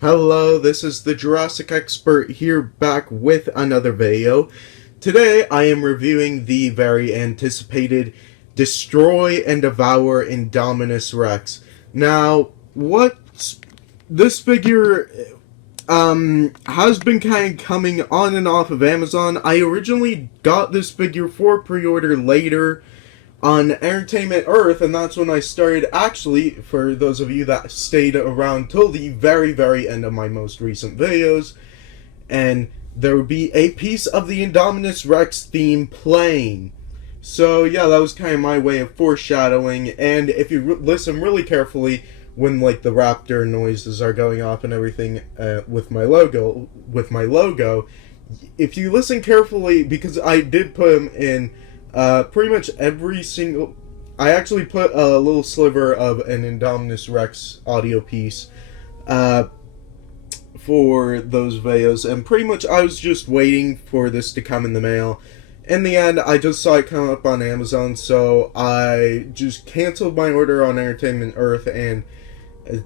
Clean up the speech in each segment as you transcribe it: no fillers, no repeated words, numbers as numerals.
Hello, this is the Jurassic expert here back with another video. Today I am reviewing the very anticipated Destroy and Devour Indominus Rex. Now, this figure has been kind of coming on and off of Amazon. I originally got this figure for pre-order later on Entertainment Earth, and that's when I started, actually, for those of you that stayed around till the very, very end of my most recent videos, and there would be a piece of the Indominus Rex theme playing. So yeah, that was kind of my way of foreshadowing, and if you listen really carefully when like the raptor noises are going off and everything with my logo, if you listen carefully, because I did put them in pretty much every single... I actually put a little sliver of an Indominus Rex audio piece for those videos, and pretty much I was just waiting for this to come in the mail. In the end, I just saw it come up on Amazon, so I just canceled my order on Entertainment Earth and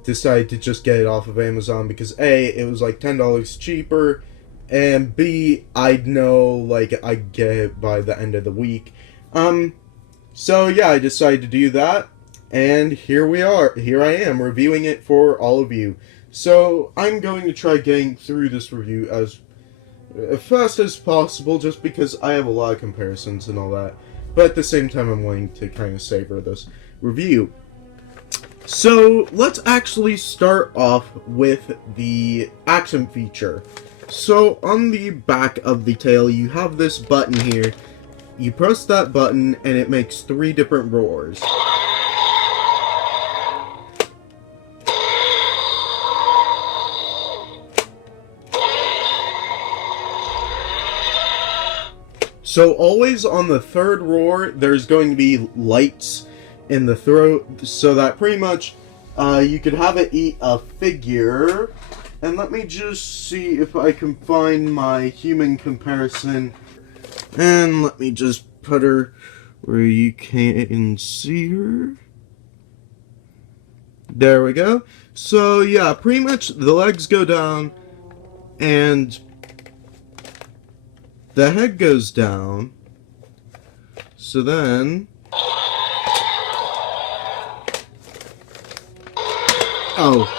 decided to just get it off of Amazon because A, it was like $10 cheaper, and B, I'd know, like, I'd get it by the end of the week. So yeah, I decided to do that, and here I am, reviewing it for all of you. So, I'm going to try getting through this review as fast as possible, just because I have a lot of comparisons and all that. But at the same time, I'm wanting to kind of savor this review. So, let's actually start off with the action feature. So, on the back of the tail, you have this button here. You press that button, and it makes 3 different roars. So, always on the 3rd roar, there's going to be lights in the throat, so that pretty much you could have it eat a figure. And let me just see if I can find my human comparison. And let me just put her where you can see her. There we go. So yeah, pretty much the legs go down and the head goes down. So then... Oh.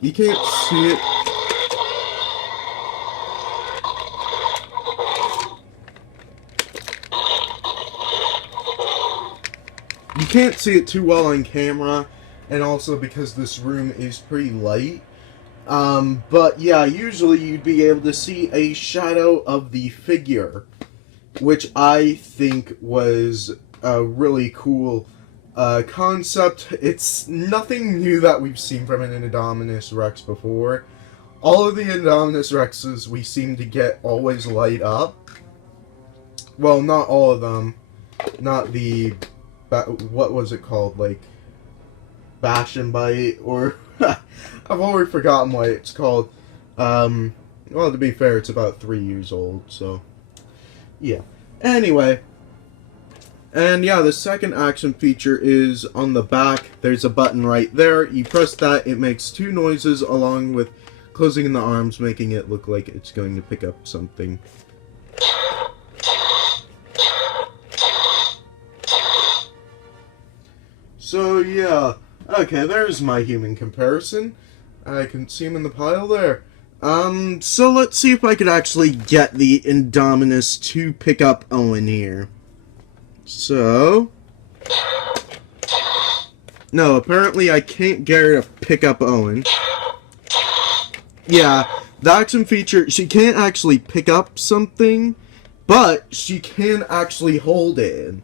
You can't see it. You can't see it too well on camera, and also because this room is pretty light. But yeah, usually you'd be able to see a shadow of the figure, which I think was a really cool concept. It's nothing new that we've seen from an Indominus Rex before. All of the Indominus Rexes we seem to get always light up. Well, not all of them. Not the... what was it called? Like... Bash and Bite? Or... I've already forgotten what it's called. Well, to be fair, it's about 3 years old, so... Yeah. Anyway... And yeah, the second action feature is on the back. There's a button right there. You press that, it makes 2 noises along with closing in the arms, making it look like it's going to pick up something. So yeah, okay, there's my human comparison. I can see him in the pile there. So let's see if I could actually get the Indominus to pick up Owen here. So... No, apparently I can't get her to pick up Owen. Yeah, the action feature, she can't actually pick up something, but she can actually hold it.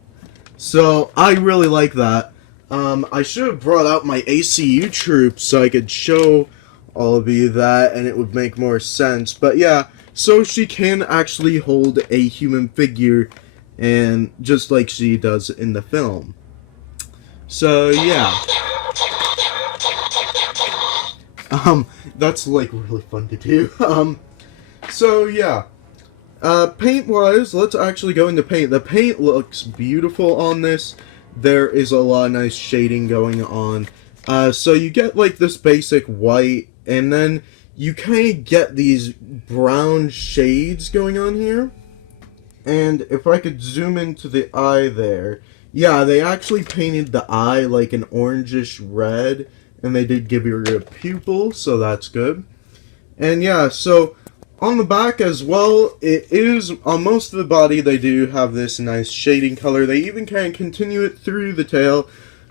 So, I really like that. I should have brought out my ACU troops so I could show all of you that, and it would make more sense. But yeah, so she can actually hold a human figure, and just like she does in the film. So yeah, that's like really fun to do. So yeah, paint wise, let's actually go into paint. The paint looks beautiful on this. There is a lot of nice shading going on. So you get like this basic white, and then you kind of get these brown shades going on here. And if I could zoom into the eye there, yeah, they actually painted the eye like an orangish red, and they did give you a pupil, so that's good. And yeah, so on the back as well, it is, on most of the body, they do have this nice shading color. They even kind of continue it through the tail.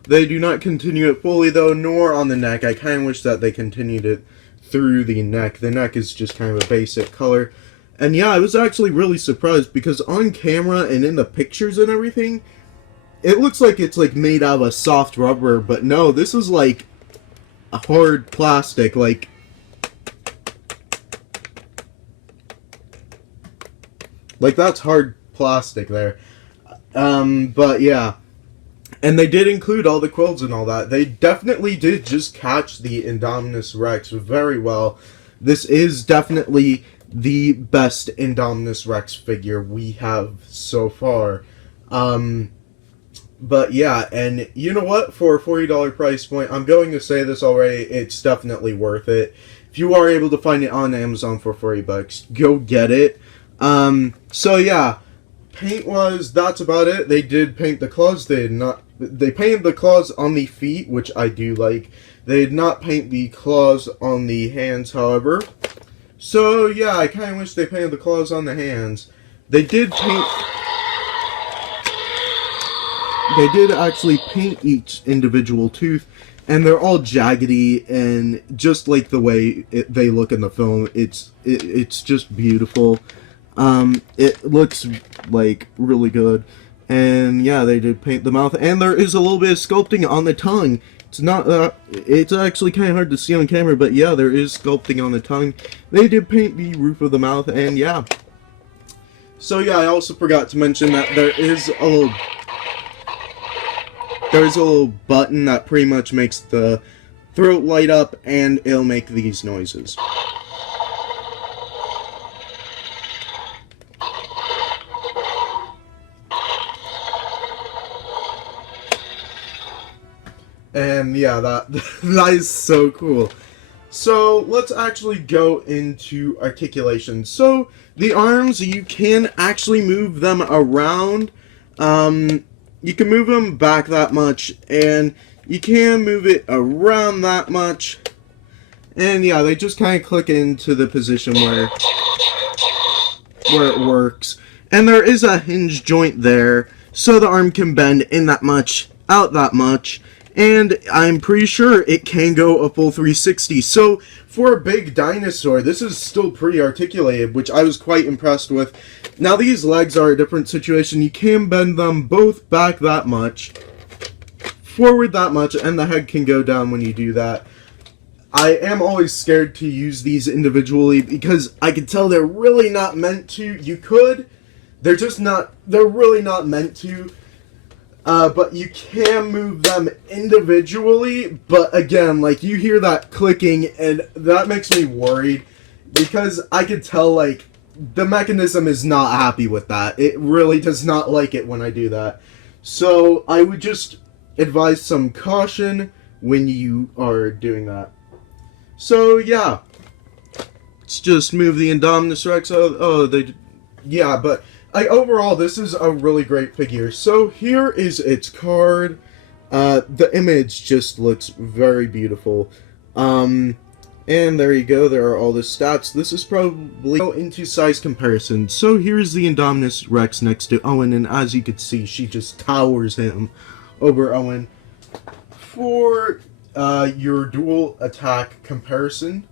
They do not continue it fully, though, nor on the neck. I kind of wish that they continued it through the neck. The neck is just kind of a basic color. And yeah, I was actually really surprised, because on camera and in the pictures and everything, it looks like it's like made out of a soft rubber, but no, this is like a hard plastic, like that's hard plastic there. But yeah. And they did include all the quills and all that. They definitely did just catch the Indominus Rex very well. This is definitely the best Indominus Rex figure we have so far. But yeah, and you know what? For a $40 price point, I'm going to say this already, it's definitely worth it. If you are able to find it on Amazon for $40, go get it. So yeah, paint-wise, that's about it. They did paint the claws. They painted the claws on the feet, which I do like. They did not paint the claws on the hands, however. So yeah, I kind of wish they painted the claws on the hands. They did paint... They did actually paint each individual tooth, and they're all jaggedy, and just like the way they look in the film, it's just beautiful. It looks like really good, and yeah, they did paint the mouth, and there is a little bit of sculpting on the tongue. It's not it's actually kind of hard to see on camera, but yeah, there is sculpting on the tongue. They did paint the roof of the mouth, and yeah. So yeah, I also forgot to mention that there's a little button that pretty much makes the throat light up, and it'll make these noises. And yeah, that is so cool. So let's actually go into articulation. So the arms, you can actually move them around. You can move them back that much, and you can move it around that much. And yeah, they just kind of click into the position where it works. And there is a hinge joint there, so the arm can bend in that much, out that much. And I'm pretty sure it can go a full 360. So for a big dinosaur, this is still pretty articulated, which I was quite impressed with. Now these legs are a different situation. You can bend them both back that much, forward that much, and the head can go down when you do that. I am always scared to use these individually because I can tell they're really not meant to. You could. They're just not. They're really not meant to. But you can move them individually, but again, like, you hear that clicking, and that makes me worried, because I can tell, like, the mechanism is not happy with that. It really does not like it when I do that. So, I would just advise some caution when you are doing that. So, yeah. Let's just move the Indominus Rex. Yeah, but... overall, this is a really great figure. So here is its card. The image just looks very beautiful. And there you go. There are all the stats. This is probably into size comparison. So here's the Indominus Rex next to Owen, and as you can see, she just towers him over Owen. For your dual attack comparison,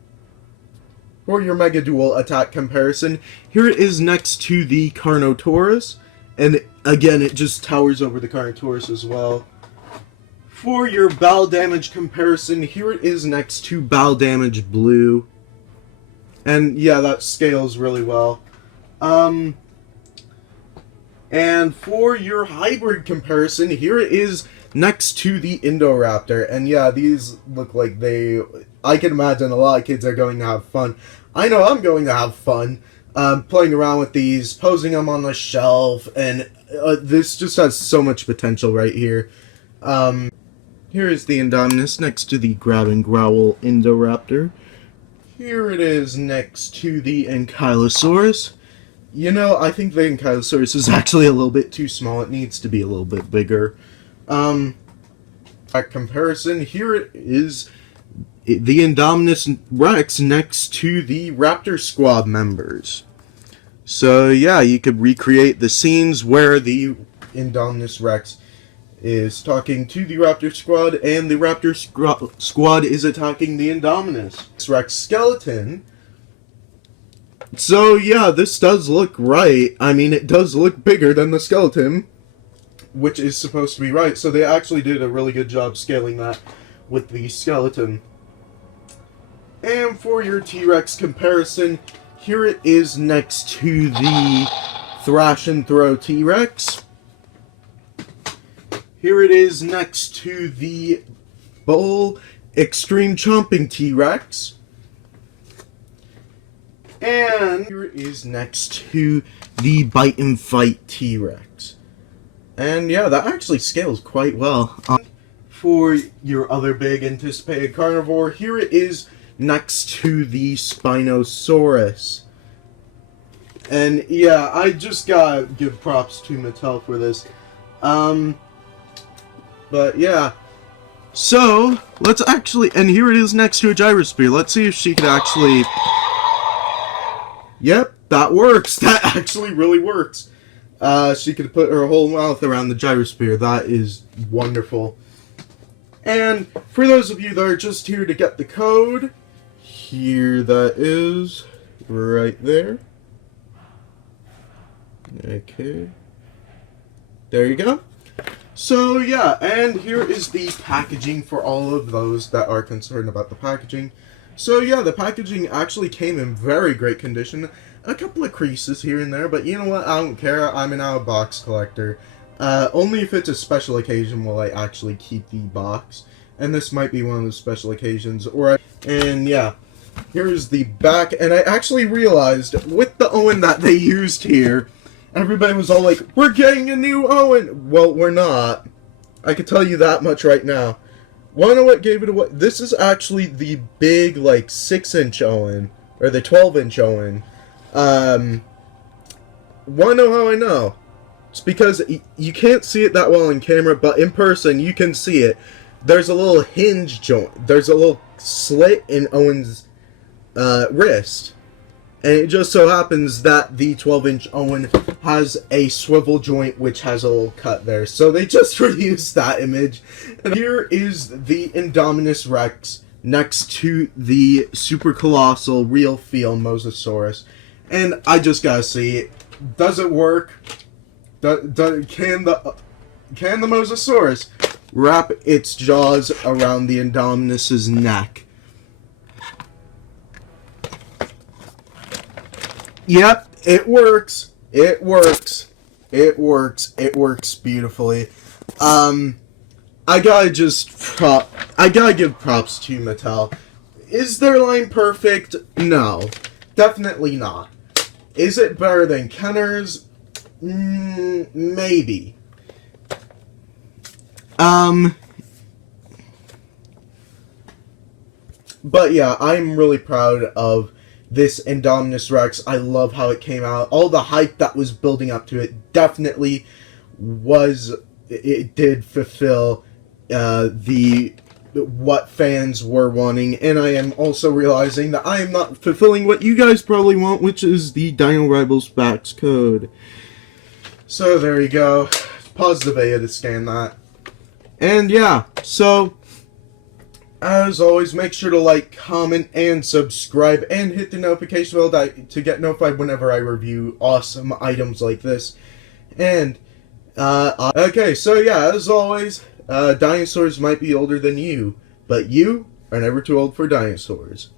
for your Mega Dual attack comparison, here it is next to the Carnotaurus, and again, it just towers over the Carnotaurus as well. For your Battle Damage comparison, here it is next to Battle Damage Blue, and yeah, that scales really well. And for your Hybrid comparison, here it is next to the Indoraptor, and yeah, these look like I can imagine a lot of kids are going to have fun. I know I'm going to have fun playing around with these, posing them on the shelf, and this just has so much potential right here. Here is the Indominus next to the Grab and Growl Indoraptor. Here it is next to the Ankylosaurus. You know, I think the Ankylosaurus is actually a little bit too small. It needs to be a little bit bigger. By comparison, here it is the Indominus Rex next to the Raptor Squad members. So yeah, you could recreate the scenes where the Indominus Rex is talking to the Raptor Squad and the Raptor Squad is attacking the Indominus Rex skeleton. So yeah, this does look right. I mean, it does look bigger than the skeleton, which is supposed to be right. So they actually did a really good job scaling that with the skeleton. And for your T-Rex comparison, here it is next to the Thrash and Throw T-Rex. Here it is next to the Bull Extreme Chomping T-Rex. And here it is next to the Bite and Fight T-Rex. And yeah, that actually scales quite well. For your other big anticipated carnivore, here it is next to the Spinosaurus. And yeah, I just gotta give props to Mattel for this. But yeah. So, let's actually, and here it is next to a Gyrosphere. Let's see if she could actually... Yep, that works. That actually really works. She could put her whole mouth around the Gyrosphere. That is wonderful. And for those of you that are just here to get the code, here that is, right there. Okay. There you go. So yeah, and here is the packaging for all of those that are concerned about the packaging. So yeah, the packaging actually came in very great condition. A couple of creases here and there, but you know what? I don't care. I'm an out-of-box collector. Only if it's a special occasion will I actually keep the box. And this might be one of those special occasions. And yeah, here's the back. And I actually realized with the Owen that they used here, everybody was all like, we're getting a new Owen! Well, we're not. I can tell you that much right now. Wanna know what gave it away? This is actually the big, like, 6-inch Owen. Or the 12-inch Owen. Wanna know how I know? It's because you can't see it that well in camera, but in person, you can see it. There's a little hinge joint. There's a little slit in Owen's wrist. And it just so happens that the 12-inch Owen has a swivel joint which has a little cut there. So they just reused that image. And here is the Indominus Rex next to the super colossal real feel Mosasaurus. And I just gotta see, does it work? Can the Mosasaurus wrap its jaws around the Indominus's neck? Yep, it works. It works. It works. It works beautifully. I gotta give props to Mattel. Is their line perfect? No. Definitely not. Is it better than Kenner's? Maybe. But yeah, I'm really proud of this Indominus Rex. I love how it came out. All the hype that was building up to it definitely was, it did fulfill what fans were wanting, and I am also realizing that I am not fulfilling what you guys probably want, which is the Dino Rivals Facts code. So there you go. Pause the video to scan that. And yeah, so as always, make sure to like, comment, and subscribe, and hit the notification bell to get notified whenever I review awesome items like this. And, okay, so yeah, as always, dinosaurs might be older than you, but you are never too old for dinosaurs.